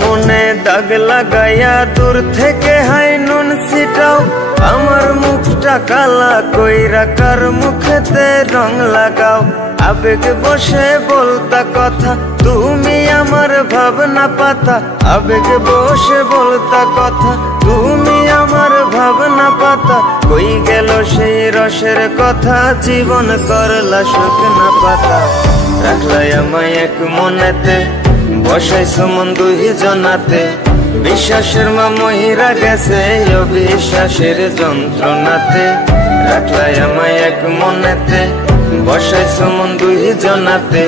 মনে দাগ লাগাইয়া দূর থেকে হাই নুন ছিটাও, আমার মুখটা কালা কইরা কার মুখেতে রং লাগাও। আবেগ বসে বলতা কথা, তুমি আমার ভাবনা পাতা। আবেগ বসে বলতা কথা, তুমি আমার ভাবনা পাতা। কই গেল সেই রসের কথা, জীবন করলা শুকনা পাতা। রাখলাই আমায় এক মনেতে, বসাইছো মন দুই জনাতে। বিশ্বাসের মা মহিরা গেছে অবিশ্বাসের যন্ত্রণাতে। রাখলাই আমায় এক মনেতে, বসাইছো মন দুই জনাতে।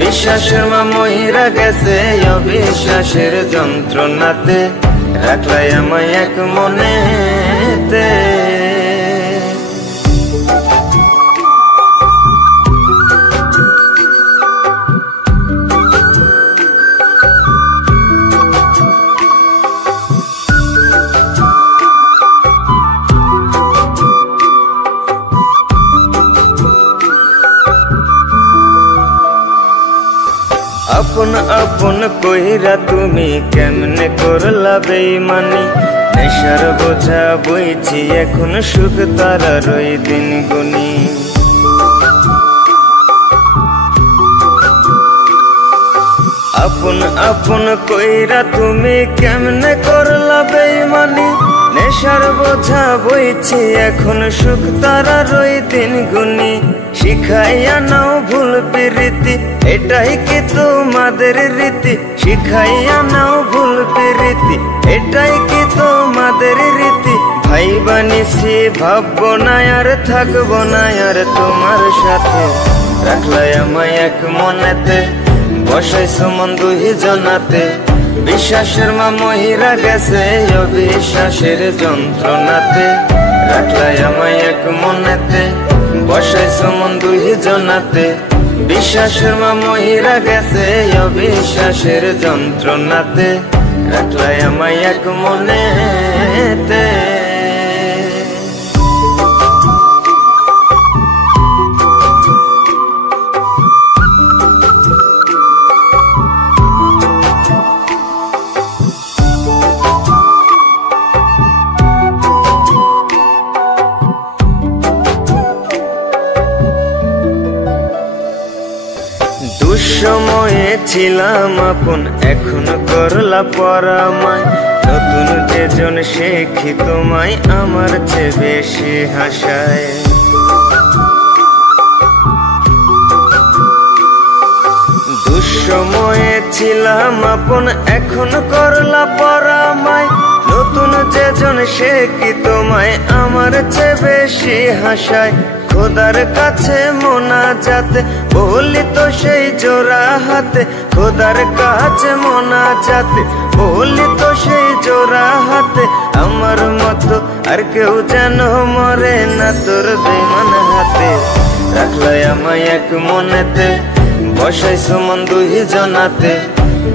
বিশ্বাসের মা মহিরা গেছে অবিশ্বাসের যন্ত্রণাতে। রাখলাই আমায় এক মনেতে। আপন আপন কইরা তুমি কেমনে করলা বেইমানি। নেশার বোঝা বইছি এখন, সুখ তারা রই দিন গুনি। আপন আপন কইরা তুমি কেমনে করলা বেইমানি। নেশার বোঝা বইছি এখন, সুখ তারা রই দিন গুনি। শিখাইয়া নাও ভুল প্রীতি, এটাই কি তোমাদের রীতি। শিখাইয়া নাও ভুল প্রীতি, এটাই কি তোমাদের রীতি। ভাই বানিছি ভাববো না আর, থাকবো না আর তোমার সাথে। রাখলাই আমায় এক মনেতে, বসাইছো মন দুই জনাতে। বিশ্বাসের মা মহিরা গেছে অবিশ্বাসের যন্ত্রণাতে। রাখলাই আমায় এক মনেতে, বসাইছো মন দুই জনাতে। বিশ্বাসের মা মহিরা গেছে অবিশ্বাসের যন্ত্রণাতে। রাখলাই আমায় এক মনেতে। দুঃসময়ে ছিলাম আপন, এখন করলা পরামায়। নতুন যেজন শেখি তোমায়, আমার চেয়ে বেশি হাসায়। দুঃসময়ে ছিলাম আপন, এখন করলা পরামায়। নতুন যেজন শেখি তোমায়, আমার চেয়ে বেশি হাসায়। খোদার কাছে মোনাজাতে বলি তো সেই জোড়া হাতে। খোদার কাছে মোনাজাতে বলি তো সেই জোড়া হাতে। আমার মতো আর কেউ যেন মরে না তোর বেমান হাতে। রাখলাই আমায় এক মনেতে, বসাইছো মন দুই জনাতে।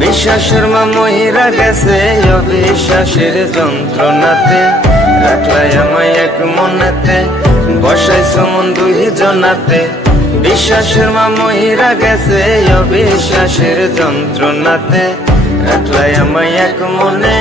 বিশ্বাসের মা মহিরা গেছে অবিশ্বাসের যন্ত্রণাতে। রাখলাই আমায় এক মনেতে, বসাইছো মন দুই জনাতে। বিশ্বাসের মা মহিরা গেছে অবিশ্বাসের যন্ত্রণাতে। রাখলাই আমায় এক মনে।